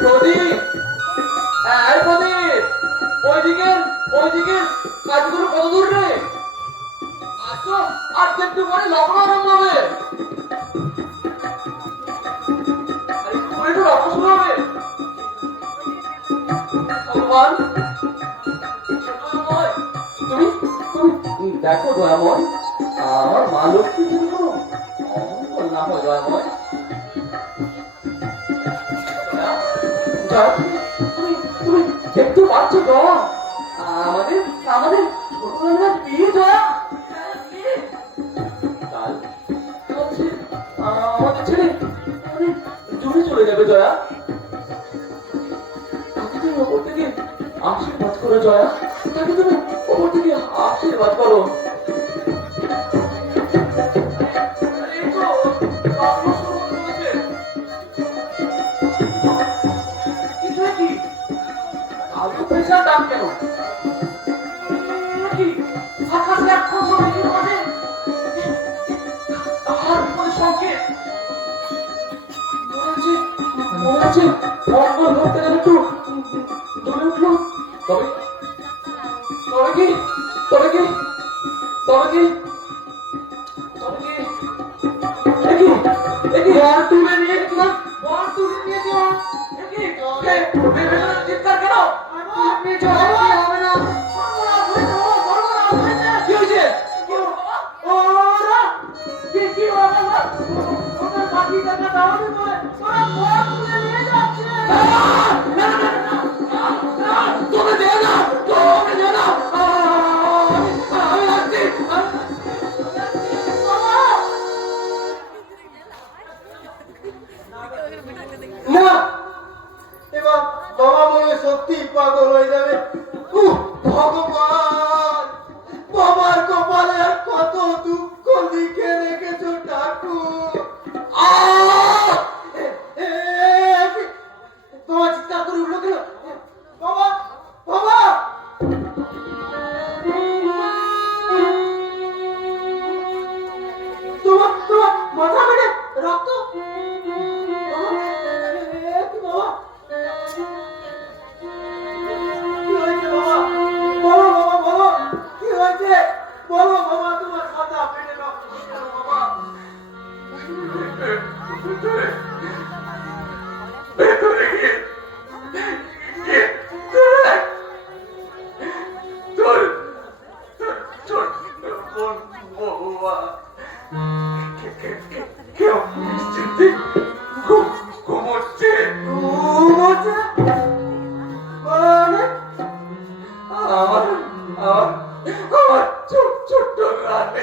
প্রদীপ, এই প্রদীপ, ওইদিকে কাজগুলো কত দূর রে? আর তো আর একটু পরে লগ্ন আরম্ভ হবে। একটু লগ্ন শুরু হবে। ভগবান, তুমি তুমি দেখো দয়াময়, আমার মা লক্ষ্মী জন্য অমঙ্গল না হয় দয়াময়। তুমি তুমি দেখতে পাচ্ছ তো আমাদের আমাদের ছোটবেলার বিয়ে জয়া। কাল আমাদের ছেলে জমি চলে যাবে জয়া। তাকে তুমি ওপর থেকে আশীর্বাদ করো জয়া, তাকে তুমি ওপর থেকে আশীর্বাদ করো। দাম কেন কি আকাশে এখন মেঘের মাঝে তাহার উপরে সংকেত মনে হচ্ছে মঙ্গল ধরতে গেলে একটু জ্বলে উঠলো। তবে তবে কি তবে কি তবে কি তবে কি একই একই বল তুলে নিয়ে তোমার বল তুলে নিয়েছো। একই চিৎকার কেন? আপনি জবাব হবে না। কি হয়েছে? ওরা কি বাবা ওটা বাকি টাকা দাও নি বলে ওরা বল তুলে নিয়ে যাচ্ছে। তোকে দে না, তোকে দে না। আমি আসছি। না, এবার বাবা মনে সত্যি পাগল হয়ে যাবে। ভগবান, বাবার কপালে আর কত দুঃখ লিখে রেখেছো ঠাকুর। তোমার চিৎকার করে উঠলো কেন? বাবা বাবা, তোমার তোমার মাথা মেরে রক্ত। বলো বাবা, তোমার সাদা পেটে রক্ত কেন বাবা? ছোট্ট রানী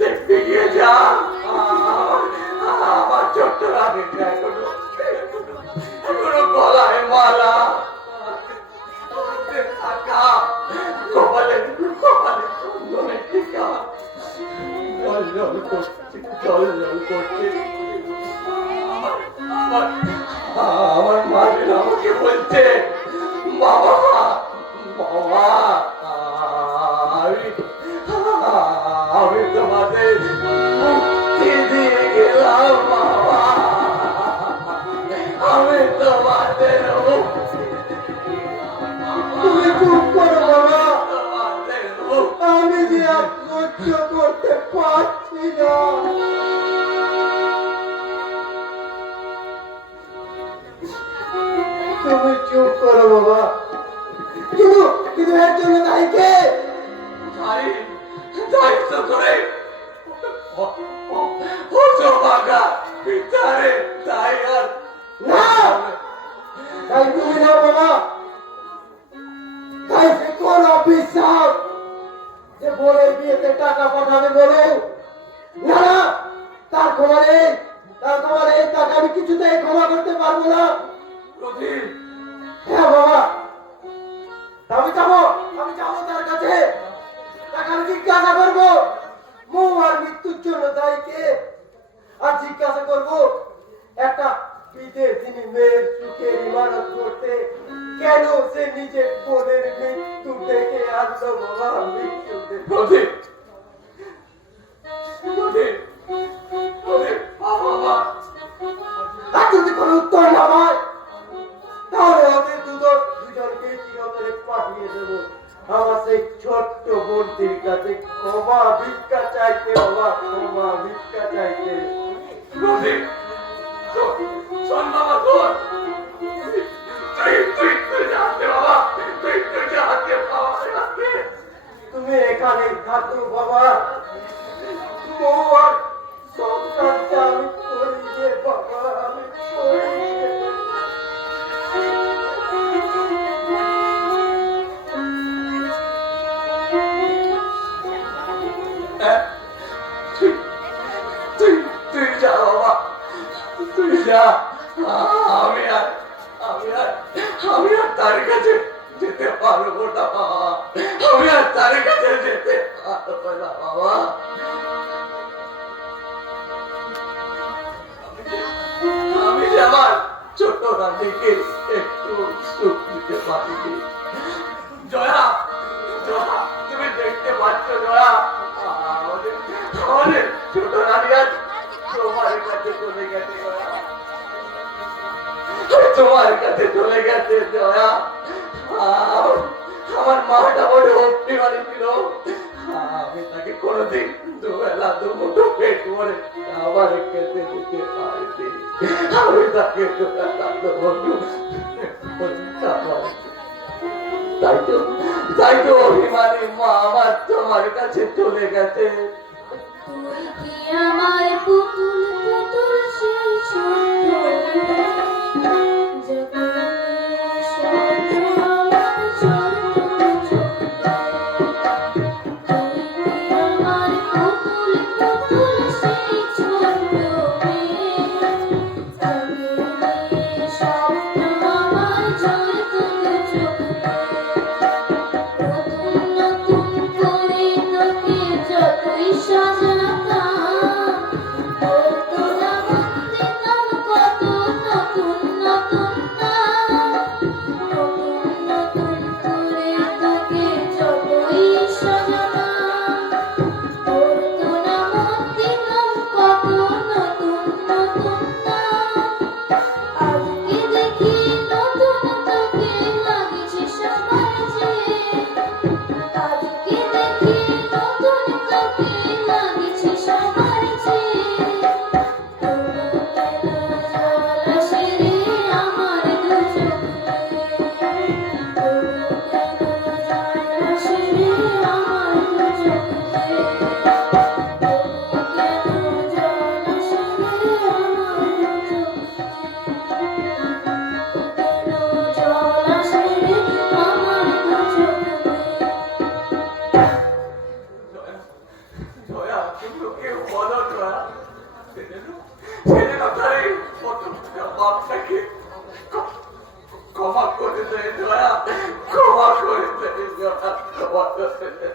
দেখতে গিয়ে যা আমার ছোট্ট রানী এখনো গলায় মালা কপালে কপালে চন্দনের টিকা জল জল করছে জল জল করছে। আমার মা আমাকে বলছে বাবা বাবা আমি তোমাদের মুক্তি দিয়ে গেলাম বাবা, আমি তোমাদের তুমি চুপ করো বাবা, আমি যে আর সহ্য করতে পারছি না। তুমি চুপ করো বাবা, কিন্তু কিন্তু এর জন্য দায়ী কে? দায়িত্ব করে বিচারে তাই আর না, তাই তুমি না বাবা, তাই সে কোন অবিশ্বাস যে বলে বিয়েতে টাকা পাঠাবে বলে না না, তার ক্ষমা নেই, তার ক্ষমা নেই, তাকে আমি কিছুতেই ক্ষমা করতে পারবো না। হ্যাঁ বাবা, আমি যাবো তার কাছে, তাকে আমি জিজ্ঞাসা করবো মৌ আর মৃত্যুর জন্য দায়ী কে, আর জিজ্ঞাসা করবো একটা বিদেশিনী মেয়ের সুখের ইমারত করতে কেন সে নিজের বোনের মৃত্যু ডেকে আনলো বাবা মৃত্যুতে? প্রদীপ প্রদীপ প্রদীপ বাবা আর যদি কোনো উত্তর না হয় তাহলে ওদের দুজনকে চিরতরে পাঠিয়ে দেবো আমার সেই ছোট্ট বোনটির কাছে ক্ষমা ভিক্ষা চাইতে বাবা, ক্ষমা ভিক্ষা চাইতে। প্রদীপ শোন বাবা শোন তুই জানতে বাবা তুই জানতে বাবা তুমি এখানে থাকো বাবা, তোমার সংসারটা আমি করি রে বাবা, আমি করি রে। তুই যা বাবা তুই যা আমি আর তার কাছে যেতে পারবো না বাবা, আমি আর তার কাছে যেতে পারবো না বাবা। আমি যে আমার ছোট রানীকে একটু সুখ দিতে পারিনি। জয়া জয়া তুমি দেখতে পাচ্ছ জয়া আমাদের ছোট রানী আজ তোমার কাছে চলে গেছে জয়া, তোমার কাছে চলে গেছে জয়া। আমার মাটা বড় অভিমানী ছিল, আমি তাকে কোনোদিন দুবেলা দুমুঠো পেট ভরে আমার খেতে দিতে পারিনি, আমি তাকে দুবেলা দুমুঠো তাই তো অভিমানী মা আমার তোমার কাছে চলে গেছে। তুই কি আমার পুতুল পুতুল সেই ছোট্ট জগতের স্বপ্ন আমার ছোট্ট ছোট্ট। তুই কি আমার পুতুল পুতুল সেই ছোট্ট জগতের স্বপ্ন আমার ছোট্ট ছোট্ট। নতুন নতুন করে তোকে যতই সাজাতাম বলতো না মন দিতাম কত নতুন নতুন নাম। নতুন নতুন করে তোকে যতই সাজাতাম বলতো না মন দিতাম কত নতুন নতুন নাম। আজকে দেখি নতুন তোকে লাগছে সবার চেয়ে, আজকে দেখি নতুন তোকে লাগছে সবার চেয়ে। তবু কেন জল আসে রে আমার দু চোখে, তবু কেন জল আসে রে আমার দু চোখে, তবু কেন জল আসে রে আমার দু চোখে, কেন জল আসে রে আমার দু চোখে। জয়া কিন্তু কেউ বলো জয়া সে যেন তার এই প্রথমটা বাপটাকে ক্ষমা করে দেয় জয়া, ক্ষমা করে দেয় জয়া, ক্ষমা করে দেয়।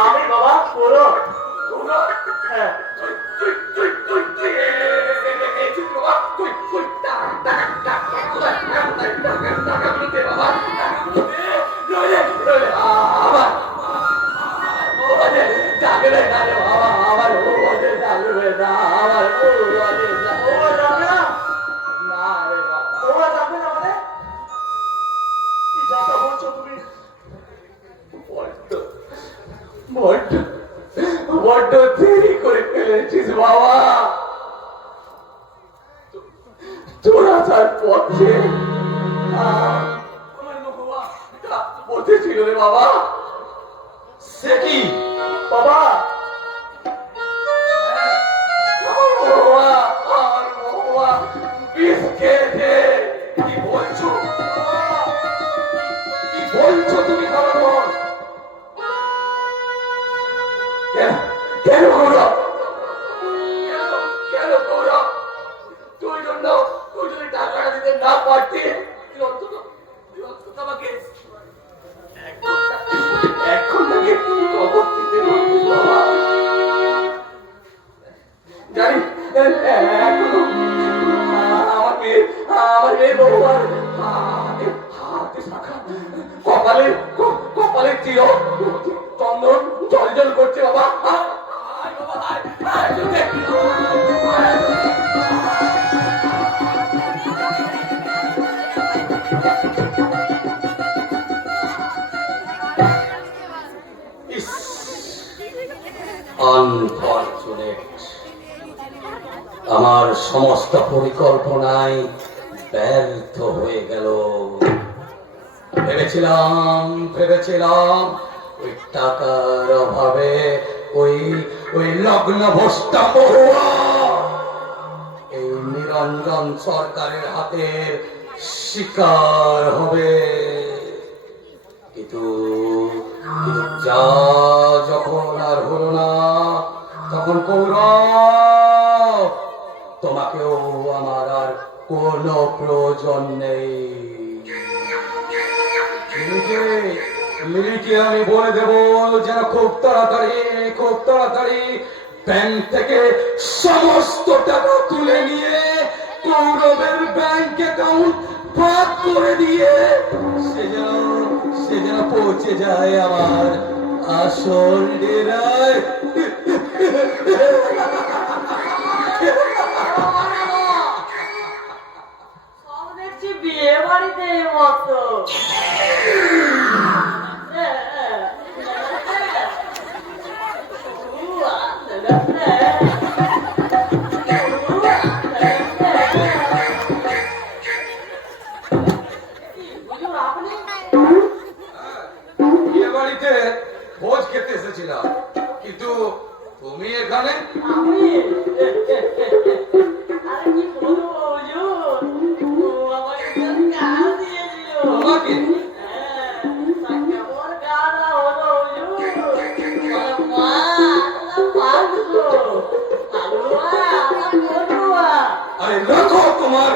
আমি বাবা পুরো হ্যাঁ বড্ড দেরি করে ফেলেছিস বাবা, তোরা তার পথে আমার মহুয়া পথে ছিল রে বাবা। সে কি বাবা? আমার মহুয়া বিষ খেয়েছে। কি বলছো, কি বলছো তুমি? খবর কেন কেন গৌরব, কেন গৌরব? তুই যদি টাকাটা দিতে না পারতি অন্তত আমাকে এখন তাকে খবর দিতে পারতিস বাবা। আনফরচুনেট, আমার সমস্ত পরিকল্পনায় ব্যর্থ হয়ে গেল। ভেবেছিলাম ওই টাকার অভাবে ওই ওই লগ্ন ভ্রষ্টা মহুয়া এই নিরঞ্জন সরকারের হাতের শিকার হবে। কিন্তু কিন্তু যা যখন আর হলো না, তখন কৌরব, তোমাকেও আমার আর কোনো প্রয়োজন নেই। লিলিকে আমি বলে দেবো যেন খুব তাড়াতাড়ি ব্যাংক থেকে সমস্ত টাকা তুলে নিয়ে কৌরবের ব্যাংক অ্যাকাউন্ট ভাগ করে দিয়ে সে যেন পৌঁছে যায় আমার আসল ডেরায়। সব দেখছি বিয়ে বাড়িতে মতো। বিয়ে বাড়িতে ভোজ খেতে এসেছিলাম, কিন্তু তুমি এখানে? আমি আরে কি বলবো হুজুর, ও আমাকে গাল দিয়েছিল। তোমাকে? তা কেমন গাল হলো হুজুর? বলে, মা তোমরা পাগলো, হালুয়া না পলুয়া। আরে রাখো তোমার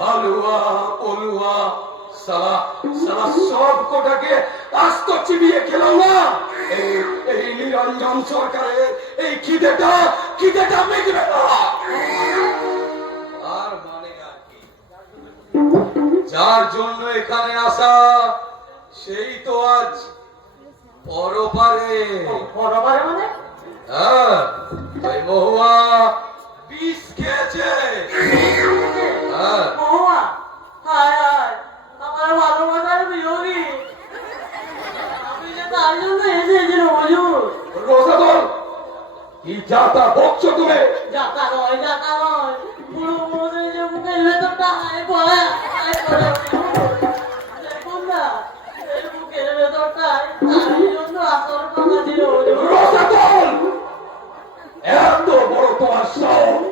হালুয়া পলুয়া, সালা সালা সব কোটাকে আস্ত চিবিয়ে খেলাম না। এই নিরঞ্জন সরকারের এই খিদেটা মিটবে না। আর মানে আর কি, যার জন্য এখানে আসা সেই তো আজ পরপারে। বরাবর মানে হ্যাঁ, ওই মহুয়া বিষ খেয়েছে। হ্যাঁ, মহুয়া, হায় হায়, আমার ভালোবাসার বিয়োগী। আমি যে তার জন্য এসেছিলাম হুজুর। রোজাদল, কি যাতা বকছো তুমি? যাতা নয়, পুরো মনে যে মুখের ভেতরটা আয় পড়ে দেখুন না, এই মুখের ভেতরটায় তার জন্য আসর পাকা ছিল হুজুর। রোজাদল, এত বড় তোমার সাহস,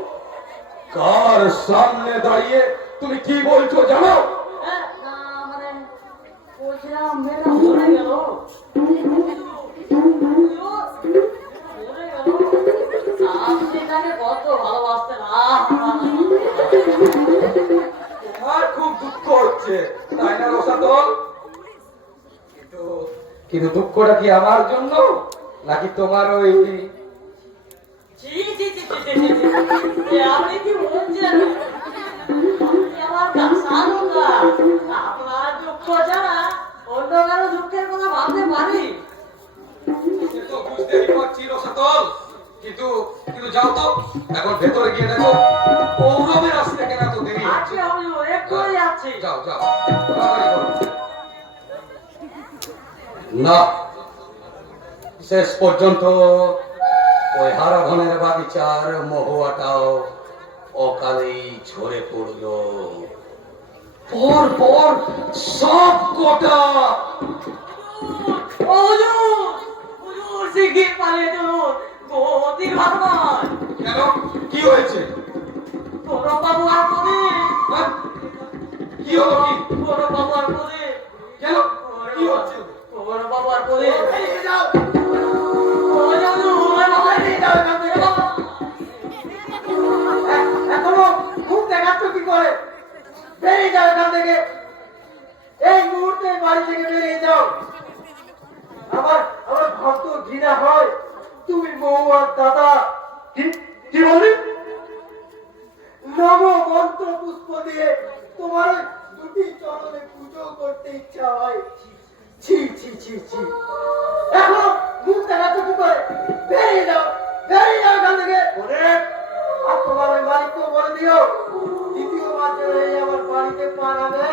কার সামনে দাঁড়িয়ে তুমি কি বলছো জানো? না মানে বলছিলাম মেয়েটা মরে গেল। আপনি তাকে কত ভালোবাসতেন। তোমার খুব দুঃখ হচ্ছে, তাই না রোজাদল? কিন্তু দুঃখটা কি আমার জন্য নাকি তোমার ওই জি জি জি জি জি জি জি। আপনি কি বলছেন? আপনি আমার কাছার লোকা। আপনার দুঃখ ছাড়া অন্য কারো দুঃখের কথা ভাবতে পারি? সে তো বুঝতেই পারছি রোজাদল, কিন্তু কিন্তু যাও তো, এখন ভেতরে গিয়ে দেখো কৌরবের আসতে কেন এত দেরি হচ্ছে। আজকে আমি এক্ষুনি যাচ্ছি। যাও তাড়াতাড়ি করো। না, শেষ পর্যন্ত ওই হারাধনের বাগিচার মহুয়াটাও অকালেই ঝরে পড়ল। পর সব কোটা। ও হুজুর, হুজুর শিগগির পালিয়ে চলুন, গতির ভালো নয়। কেন, কি হয়েছে? কোনো বাবু আর প্রদীপ, হ্যাঁ? কি হলো কি? কোনো বাবু আর প্রদীপ, কেন, কি হচ্ছে? কোনো বাবু আর প্রদীপ। বেরিয়ে যাও, বেরিয়ে যাও এখান থেকে। এখনো মুখ দেখাচ্ছ কি করে? বেরিয়ে যাও এখান থেকে, এই মুহূর্তে বাড়ি থেকে বেরিয়ে যাও। আমার আমার ভক্ত ঘৃণা হয়, তুমি মহুয়ার দাদা। কি কি বললি? নম মন্ত্র পুষ্প দিয়ে তোমার ওই দুটি চরণে পুজো করতে ইচ্ছা হয়। ছি ছি ছি ছি, এখন মুখ দেখাচ্ছ কি করে? বেরিয়ে যাও এখান থেকে। আর তোমার ওই মালিককে বলে দিও, দ্বিতীয় মাসে এই আমার বাড়িতে পাঠাবে।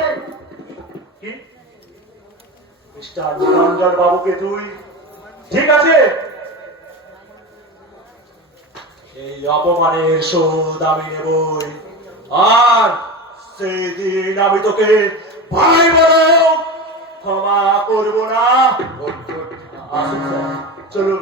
কি মিস্টার নিরঞ্জন বাবুকে তুই ঠিক আছে এই অপমানের শোধ আমি নেবই। আর সেই দিন আমি তোকে ভাই বলো ক্ষমা করবো না। আসুন স্যার, চলুন।